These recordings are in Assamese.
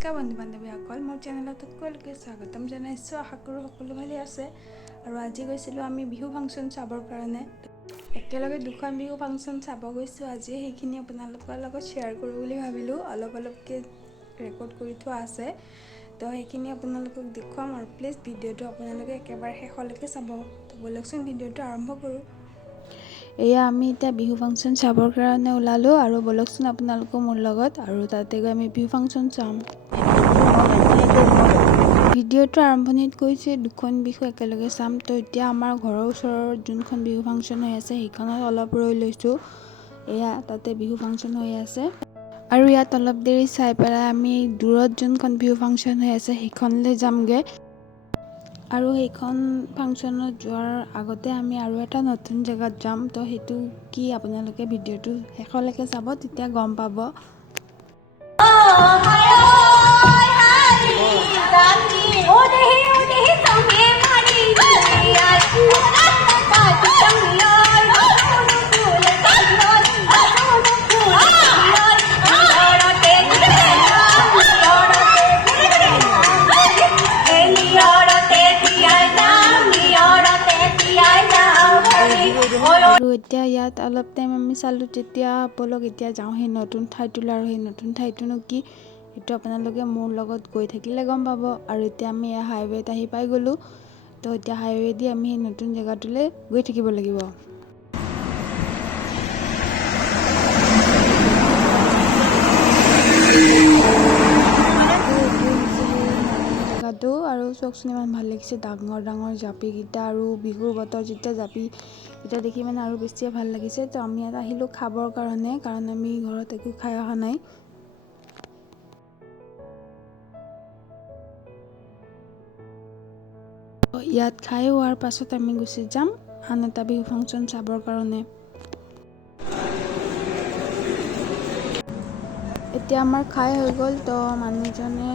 নমস্কাৰ বন্ধু বান্ধৱীসকল, মোৰ চেনেলত সকলোকে স্বাগতম জনাইছোঁ। আশা কৰোঁ সকলো ভালে আছে। আৰু আজি গৈছিলোঁ আমি বিহু ফাংচন চাবৰ কাৰণে। একেলগে দুখন বিহু ফাংচন চাব গৈছোঁ আজি। সেইখিনি আপোনালোকৰ লগত শ্বেয়াৰ কৰোঁ বুলি ভাবিলোঁ। অলপকৈ ৰেকৰ্ড কৰি থোৱা আছে, তো সেইখিনি আপোনালোকক দেখুৱাম। আৰু প্লিজ ভিডিঅ'টো আপোনালোকে একেবাৰে শেষলৈকে চাব। তো ব'লকচোন ভিডিঅ'টো আৰম্ভ কৰোঁ। এয়া আমি এতিয়া বিহু ফাংচন চাবৰ কাৰণে ওলালোঁ। আৰু ব'লকচোন আপোনালোকো মোৰ লগত, আৰু তাতে গৈ আমি বিহু ফাংচন চাম। ভিডিঅ'টো আৰম্ভণিত কৈছে দুখন বিহু একেলগে চাম। তো এতিয়া আমাৰ ঘৰৰ ওচৰৰ যোনখন বিহু ফাংচন হৈ আছে সেইখনত অলপ ৰৈ লৈছোঁ। এয়া তাতে বিহু ফাংচন হৈ আছে, আৰু ইয়াত অলপ দেৰি চাই পেলাই আমি দূৰত যোনখন বিহু ফাংচন হৈ আছে সেইখনলৈ যামগৈ। আৰু সেইখন ফাংচনত যোৱাৰ আগতে আমি আৰু এটা নতুন জেগাত যাম। তো সেইটো কি আপোনালোকে ভিডিঅ'টো শেষলৈকে চাব, তেতিয়া গম পাব। আৰু এতিয়া ইয়াত অলপ টাইম আমি চালোঁ, তেতিয়া ব'লক এতিয়া যাওঁ সেই নতুন ঠাইটোলৈ। আৰু সেই নতুন ঠাইটোনো কি, সেইটো আপোনালোকে মোৰ লগত গৈ থাকিলে গম পাব। আৰু এতিয়া আমি হাইৱেত আহি পাই গ'লোঁ। তো এতিয়া হাইৱেদি আমি সেই নতুন জেগাটোলৈ গৈ থাকিব লাগিব। আৰু চাওকচোন ইমান ভাল লাগিছে, ডাঙৰ ডাঙৰ জাপিকেইটা। আৰু বিহুৰ বতৰ যেতিয়া জাপিকেইটা দেখি মানে আৰু বেছিয়ে ভাল লাগিছে। তো আমি ইয়াত আহিলোঁ খাবৰ কাৰণে, কাৰণ আমি ঘৰত একো খাই অহা নাই। ইয়াত খাই হোৱাৰ পাছত আমি গুচি যাম আন এটা বিহু ফাংচন চাবৰ কাৰণে। এতিয়া আমাৰ খাই হৈ গ'ল। তো মানুহজনে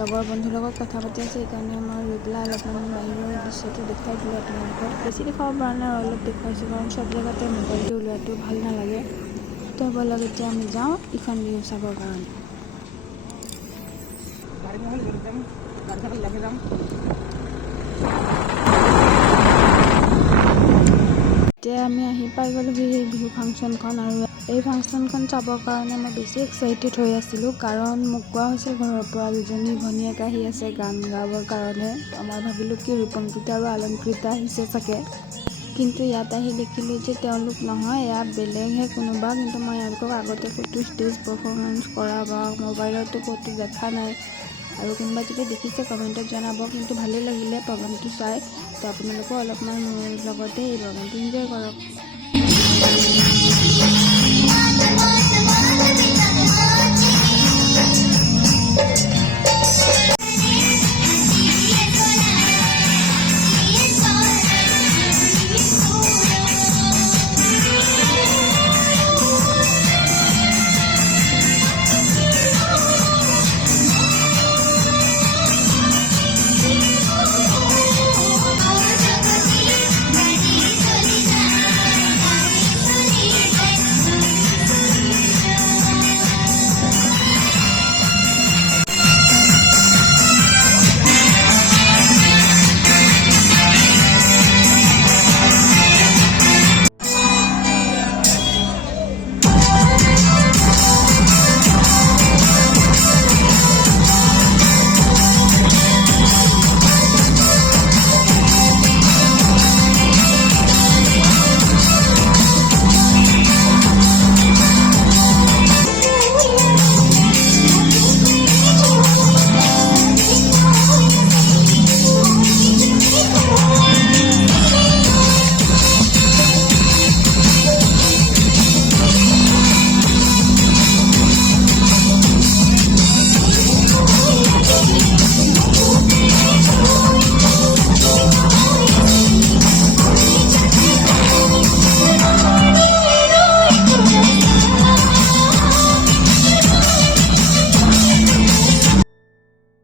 লগৰ বন্ধুৰ লগত কথা পাতি আছে, সেইকাৰণে মই ৰৈ পেলাই অলপমান বাহিৰৰ দৃশ্যটো দেখুৱাই দিলোঁ আপোনালোকক। বেছি দেখুৱাব পৰা নাই, অলপ দেখুৱাইছোঁ, কাৰণ চব জেগাতে মোবাইলটো ওলোৱাটো ভাল নালাগে। তো ব'লক এতিয়া আমি যাওঁ ইখন বিহু চাবৰ কাৰণে। এতিয়া আমি আহি পাই গ'লোহি সেই বিহু ফাংচনখন। আৰু এই ফাংচনখন চাবৰ কাৰণে মই বেছি এক্সাইটেড হৈ আছিলোঁ, কাৰণ মোক কোৱা হৈছিল ঘৰৰ পৰা দুজনী ভনীয়েক আহি আছে গান গাবৰ কাৰণে। মই ভাবিলোঁ কি ৰূপংকৃতা আৰু অলংকৃতা আহিছে চাগে, কিন্তু ইয়াত আহি দেখিলোঁ যে তেওঁলোক নহয়, এয়া বেলেগহে কোনোবা। কিন্তু মই এওঁলোকক আগতে ক'তো ষ্টেজ পাৰফৰ্মেঞ্চ কৰা বা মোবাইলতো ক'তো দেখা নাই। আৰু কোনোবা যদি দেখিছে কমেণ্টত জনাব। কিন্তু ভালেই লাগিলে প্ৰগ্ৰামটো চাই। তো আপোনালোকেও অলপমান মোৰ লগতে এই প্ৰগ্ৰামটো এনজয় কৰক।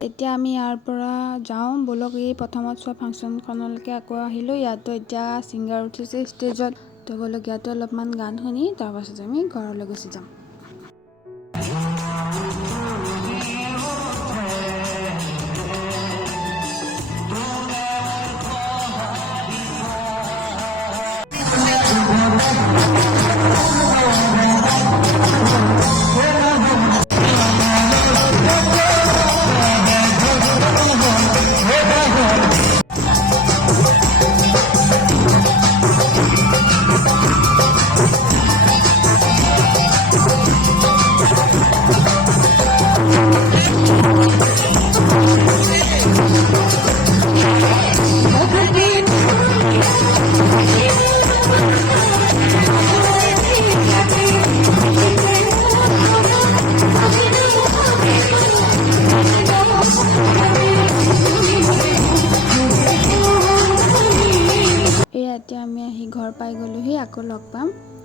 এতিয়া আমি ইয়াৰ পৰা যাওঁ, ব'লক এই প্ৰথমত চোৱা ফাংচনখনলৈকে আকৌ আহিলোঁ। ইয়াতো এতিয়া ছিংগাৰ উঠিছে ষ্টেজত। তো ব'লক ইয়াতো অলপমান গান শুনি তাৰপাছত আমি ঘৰলৈ গুচি যাম।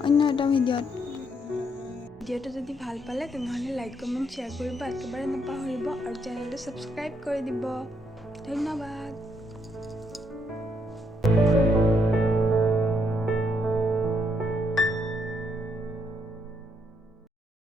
অন্য এটা ভিডিঅ'টো যদি ভাল পালে তেনেহ'লে লাইক কমেণ্ট শ্বেয়াৰ কৰিব একেবাৰে নাপাহৰিব আৰু চেনেলটো ছাবস্ক্ৰাইব কৰি দিব। ধন্যবাদ।